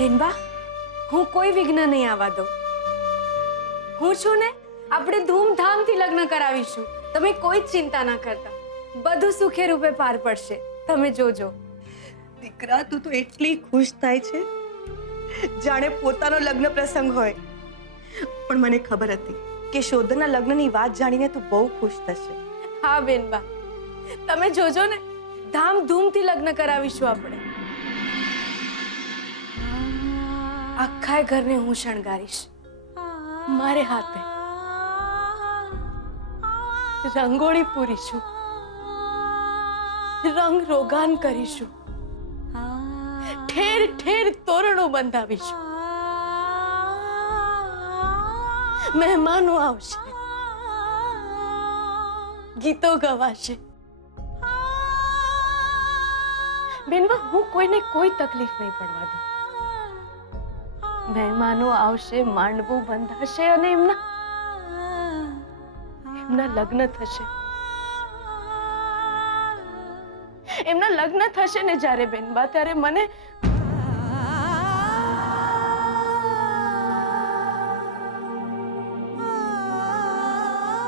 બેનબા, હું કોઈ વિઘ્ન નહીં આવવા દઉં. હું છું ને, આપણે ધૂમધામથી લગ્ન કરાવીશું. તમે કોઈ જ ચિંતા ના કરતા. બધું સુખે રૂપે પાર પડશે. તમે જોજો. દીકરા, તું તો એટલી ખુશ થાય છે જાણે પોતાનો લગ્ન પ્રસંગ હોય. પણ મને ખબર હતી કે શોધના લગ્નની વાત જાણીને તું બહુ ખુશ થશે. હા બેનબા, તમે જોજો ને, ધામધૂમથી લગ્ન કરાવીશું આપણે. આખા ઘરને હું શણગારીશ મારે હાથે. રંગોળી પૂરીશું, રંગ રોગાન કરીશું, ઠેર ઠેર તોરણો બંધાવીશું. મહેમાનો આવશે, ગીતો ગવાશે. બેનબા, હું કોઈને કોઈ તકલીફ નહીં પડવા દઉં. મહેમાનો આવશે, માંડવું બંધાશે અને એમના લગ્ન થશે. એમના લગ્ન થશે ને જ્યારે બેનબા, ત્યારે મને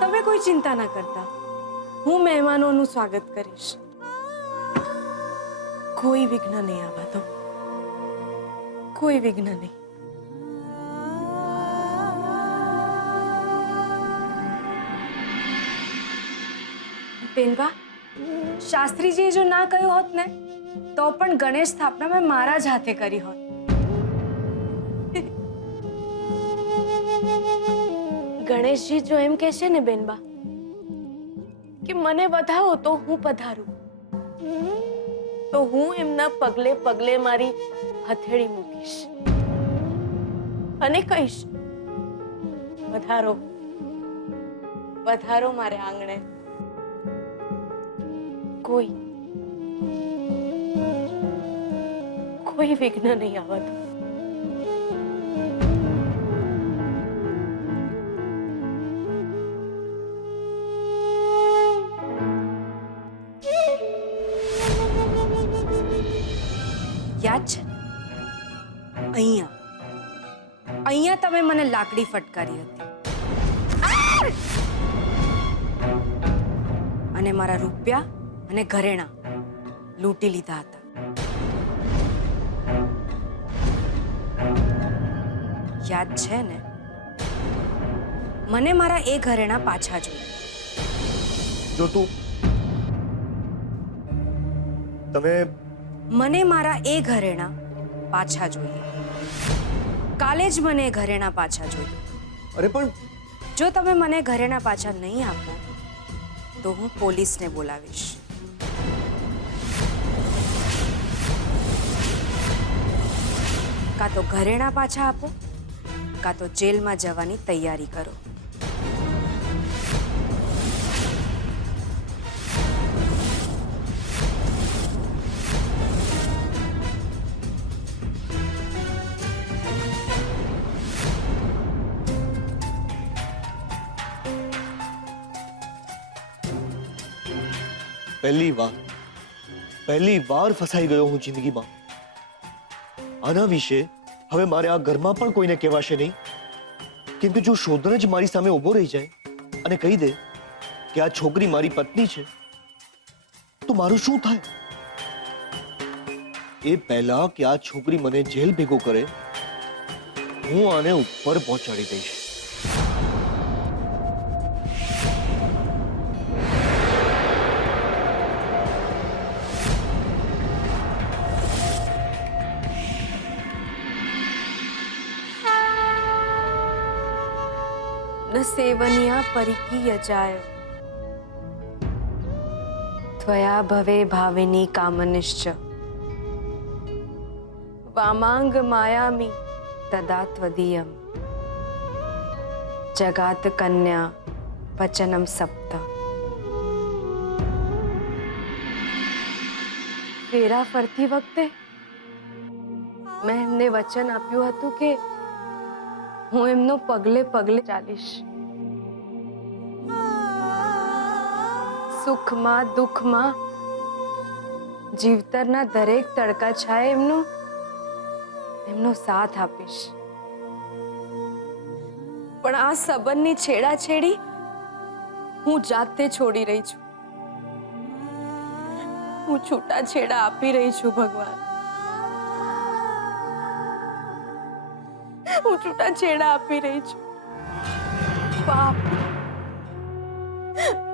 તમે કોઈ ચિંતા ના કરતા. હું મહેમાનોનું સ્વાગત કરીશ. કોઈ વિઘ્ન નહીં આવવા દો, કોઈ વિઘ્ન નહીં. બેનબા, શાસ્ત્રીજીએ જો ના કહ્યું હોત ને, તો પણ ગણેશ સ્થાપના મેં મારા જ હાથે કરી હોત. ગણેશજી જો એમ કહેશે ને બેનબા કે મને વધાવો તો હું પધારું, તો હું એમના પગલે પગલે મારી હથેળી મૂકીશ અને કહીશ, પધારો પધારો મારે આંગણે. કોઈ વિઘ્ન નહીં આવત. યાદ છે ને, અહીંયા તમે મને લાકડી ફટકારી હતી અને મારા રૂપિયા અને ઘરેણા લૂંટી લીધા હતા. યાદ છે ને? મને મારા એ ઘરેણા પાછા જોઈએ. જો તું તમે મને મારા એ ઘરેણા પાછા જોઈએ. કાલે જ મને એ ઘરેણા પાછા જોઈએ. અરે પણ જો તમે મને ઘરેણા પાછા નહીં આપો તો હું પોલીસને બોલાવીશ. કાં તો ઘરેણા પાછા આપો, કાં તો જેલમાં જવાની તૈયારી કરો. પહેલી વાર ફસાઈ ગયો હું જિંદગીમાં. આના વિશે હવે મારે આ ઘરમાં પણ કોઈને કહેવાશે નહીં. કેમ કે જો શોધન જ મારી સામે ઊભો રહી જાય અને કહી દે કે આ છોકરી મારી પત્ની છે, તો મારું શું થાય? એ પહેલા કે આ છોકરી મને જેલ ભેગો કરે, હું આને ઉપર પહોંચાડી દઈશ. न सेवनिया परिकी यजाय त्वया भवे भाविनी कामनिश्च वामांग मायामी तदा त्वदीयम जगात कन्या वचनम सप्त. ફેરા ફરતી વખતે મેં એમને વચન આપ્યું હતું કે હું એમનો પગલે પગલે ચાલીશ. સુખમાં દુઃખમાં જીવતરના દરેક તડકા છાયે એમનો સાથ આપીશ. પણ આ સંબંધની છેડાછેડી હું જાતે છોડી રહી છું. હું છૂટાછેડા આપી રહી છું ભગવાન. હું છૂટાછેડા આપી રહી છું. પાપ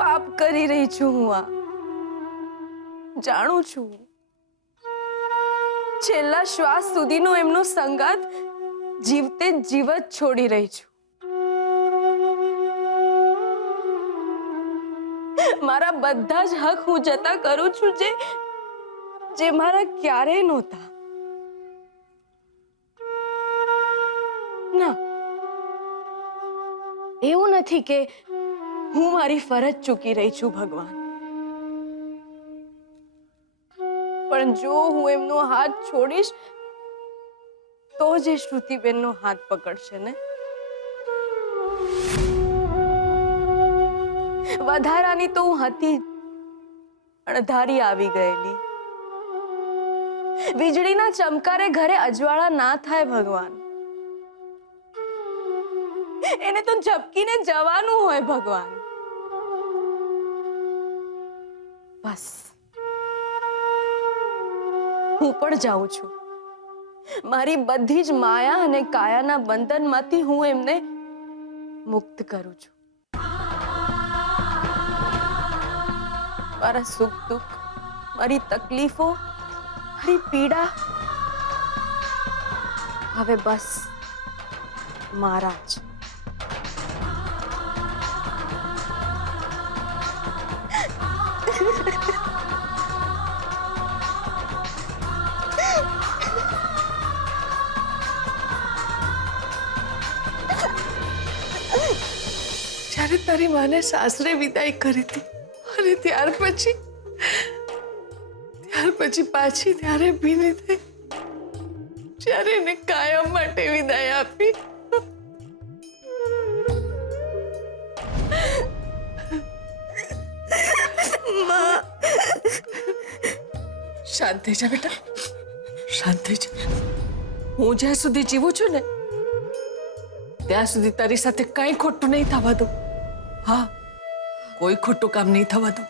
પાપ કરી રહી છું હું. આ જાણું છું. છેલ્લા શ્વાસ સુધીનો એમનો સંગાત જીવતે જીવત છોડી રહી છું. મારા બધા જ હક હું જતા કરું છું જે મારા ક્યારેય નહોતા. ના, એવું નથી કે હું મારી ફરજ ચૂકી રહી છું ભગવાન. પણ જો હું એમનો હાથ છોડીશ તો જ એ શ્રુતિબેનનો હાથ પકડશે ને. વધારાની તો હું હતી, અણધારી આવી ગયેલી. વીજળીના ચમકારે ઘરે અજવાળા ના થાય ભગવાન. એને તો ઝબકીને જવાનું હોય ભગવાન. બસ હું પણ જાઉં છું. મારી બધી જ માયા અને કાયાના બંધનમાંથી હું એમને મુક્ત કરું છું. મારા સુખ દુઃખ, મારી તકલીફો, મારી પીડા હવે બસ મારા જ. જ્યારે તારી માને સાસરે વિદાય કરી હતી અને ત્યાર પછી પાછી ત્યારે ભીની થઈ, જ્યારે એને કાયમ માટે વિદાય આપી. શાંત થઈ જા બેટા, શાંત થઈ જા. હું જ્યાં સુધી જીવું છું ને ત્યાં સુધી તારી સાથે કઈ ખોટું નહીં થવા દઉં. હા, કોઈ ખોટું કામ નહીં થવા દઉં.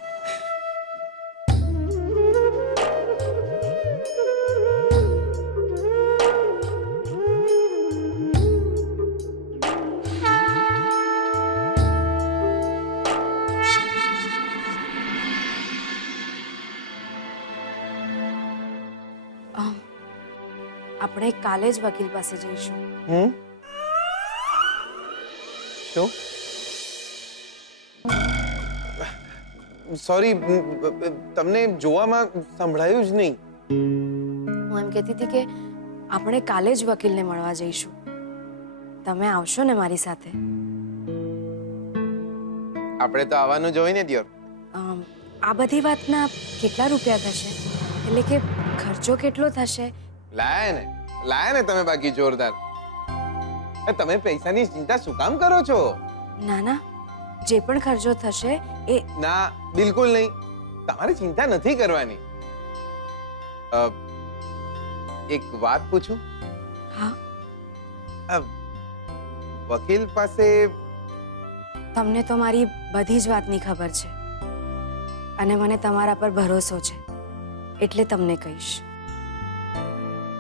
આપણે કાલે જ વકીલ પાસે જઈશું. શું? સોરી, તમને જોવામાં સંભળાયું જ નહીં. હું એમ કહેતી હતી કે આપણે કાલે જ વકીલને મળવા જઈશું. તમે આવશો ને મારી સાથે? આપણે તો આવવાનું જ હોય ને દિયોર. આ બધી વાતના કેટલા રૂપિયા થશે? એટલે કે ખર્ચો કેટલો થશે? લાયા ને તમે બાકી જોરદાર. તમે પૈસાની ચિંતા શું કામ કરો છો? ના ના, જે પણ ખર્ચો થશે એ... ના, બિલકુલ નહીં. તમારે ચિંતા નથી કરવાની. એક વાત પૂછું? હા. વકીલ પાસે... તમને તો મારી બધી જ વાતની ખબર છે અને મને તમારા પર ભરોસો છે, એટલે તમને કહીશ.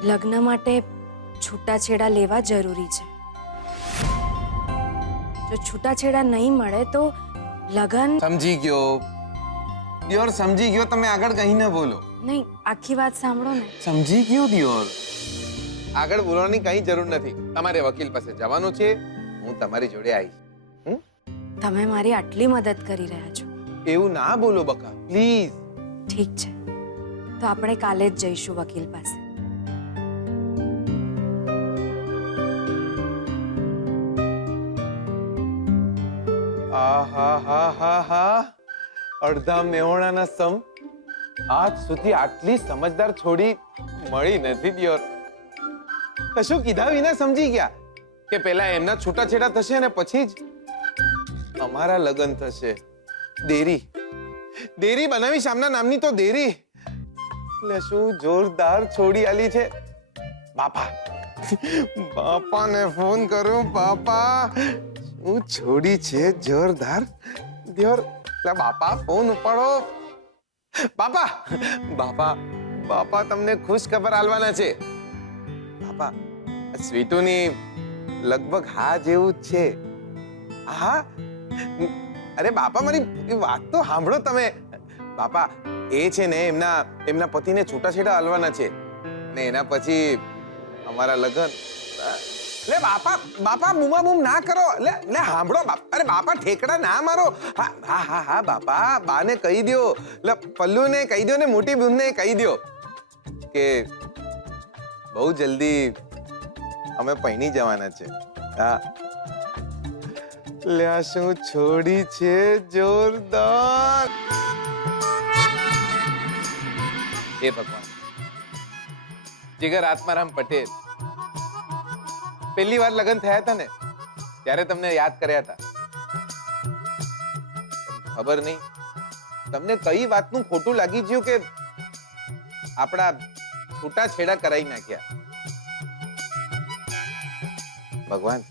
લગ્ન માટે છૂટાછેડા લેવા જરૂરી છે. જો છૂટાછેડા નહીં મળે તો લગ્ન... સમજી ગયો દિયોર, સમજી ગયો. તમે આગળ કहीं ન બોલો. નહીં, આખી વાત સાંભળો ને. સમજી ગયો દિયોર. આગળ બોલવાની કઈ જરૂર નથી. તમારે વકીલ પાસે જવાનું છે. હું તમારી જોડે આવીશ. તમે મારી આટલી મદદ કરી રહ્યા છો. એવું ના બોલો બકા, પ્લીઝ. ઠીક છે, તો આપણે કાલે જ જઈશું વકીલ પાસે. અડધા મેહોણાના સમ આજ સુધી આટલી સમજદાર છોડી મળી નથી દિયોર. કશું કીધા વિના સમજી ગયા કે પહેલા એમના છૂટાછેડા થશે અને પછી જ અમારા લગ્ન થશે. દેરી બનાવી શામના નામની તો દેરી. એટલે શું જોરદાર છોડી આલી છે. બાપા બાપાને ફોન કરું. બાપા હું છોડી છે જોરદાર દિયોર. લે બાપા ફોન ઉપાડો. બાપા બાપા બાપા તમને ખુશ ખબર આલવાના છે. બાપા સ્વીટુની લગભગ હા જેવું જ છે. હા અરે બાપા મારી વાત તો સાંભળો તમે. બાપા એ છે ને એમના પતિને છૂટાછેડા આલવાના છે ને એના પછી અમારા લગન. લે બાપા બાપા બૂમા બૂમ ના કરો. લે લે સાંભળો. અરે બાપા ઠેકડા ના મારો. હા હા હા હા બાપા બાને કહી દો. લે પલ્લુને કહી દો ને મોટી બહેનને કહી દો કે બહુ જલ્દી અમે પૈણી જવાના છે. હા લે આ શું છોડી છે જોરદાર. હે ભગવાન, જીગર આત્મારામ પટેલ, પહેલી વાર લગ્ન થયા હતા ને ત્યારે તમને યાદ કર્યા હતા. ખબર નહીં તમને કઈ વાતનું ખોટું લાગી ગયું કે આપણા છૂટાછેડા કરાઈ નાખ્યા. ભગવાન,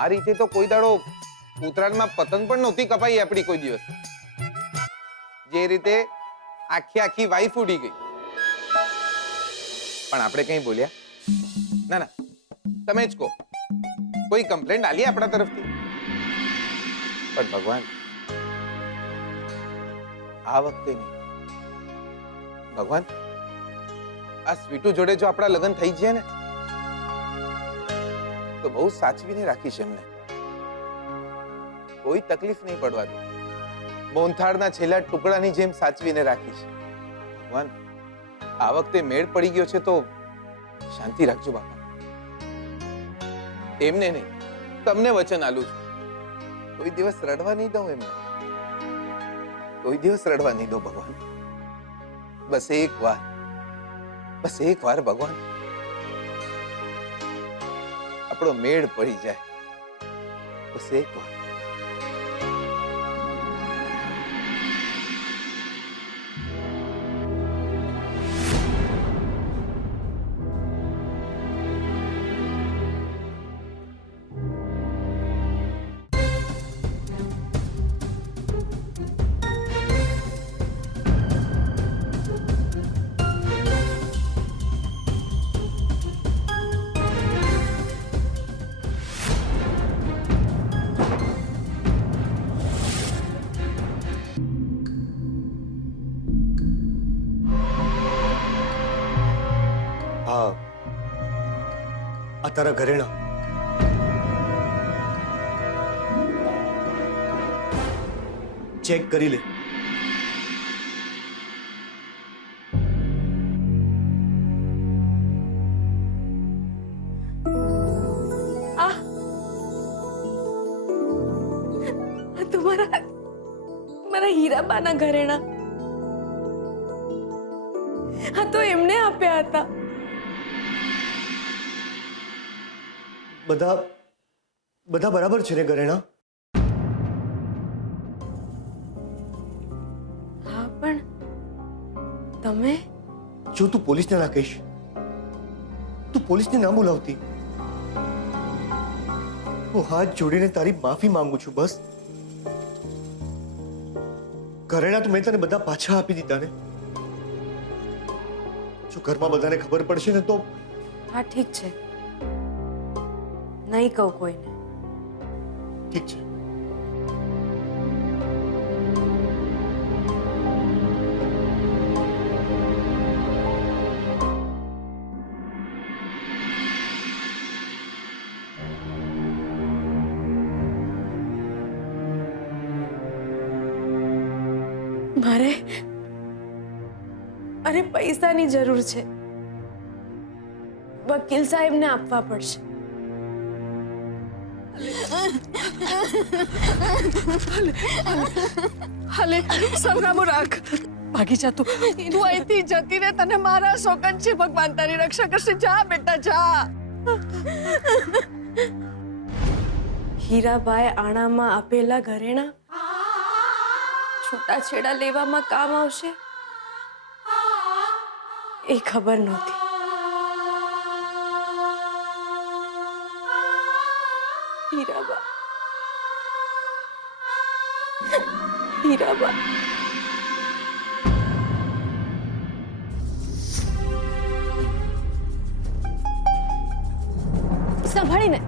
આ રીતે તો કોઈ દાડો ઉત્તરાયણમાં પતંગ પણ નહોતી કપાઈ આપણી કોઈ દિવસ. જે રીતે આખી વાઈફ ઉડી ગઈ. પણ આપણે કઈ બોલ્યા ના. ના તમે જ કહો, કોઈ કમ્પ્લેન્ટ આલી આપણા તરફથી? પણ ભગવાન, આ વખતે નહીં. ભગવાન, આ સ્વીટુ જોડે જો આપણા લગ્ન થઈ જાય ને તો બહુ સાચવીને રાખીશ એમને. કોઈ તકલીફ નહીં પડવા દો. મોહનથાળના છેલ્લા ટુકડાની જેમ સાચવીને રાખીશ. ભગવાન, આ વખતે મેળ પડી ગયો છે તો શાંતિ રાખજો બાપા. એમને નહીં, તમને વચન આલું છું. કોઈ દિવસ રડવા નહીં દઉં એમને. કોઈ દિવસ રડવા નહીં દઉં ભગવાન. બસ એક વાર ભગવાન આપણો મેળ પડી જાય. બસ એક વાર. હા, આ તારા ઘરેણા. ચેક કરી લે. આ તો મારા હીરાબાના ઘરેણા. આ તો એમને આપ્યા હતા. બધા બરાબર છે ને ઘરેણા? હા, પણ તમે જો તું પોલીસને ના કહીશ, તું પોલીસને ના બોલાવતી. હું હાથ જોડીને તારી માફી માંગુ છું. બસ ઘરેણા તો મેં તને બધા પાછા આપી દીધા ને. જો ઘરમાં બધાને ખબર પડશે ને તો. હા ઠીક છે, નહીં કહું કોઈને. ઠીક છે. મારે પૈસાની જરૂર છે. વકીલ સાહેબને આપવા પડશે. હાલે સરનામું રાખ. ભાગી જા તું અહીંથી જતી રે. તને મારા સોગન છે. ભગવાન તારી રક્ષા કરશે. જા બેટા જા. હીરાભાઈ આણામાં આપેલા ઘરેણા છૂટાછેડા લેવામાં કામ આવશે એ ખબર નહોતી. હીરાબા, હીરાબા. સંભાળીને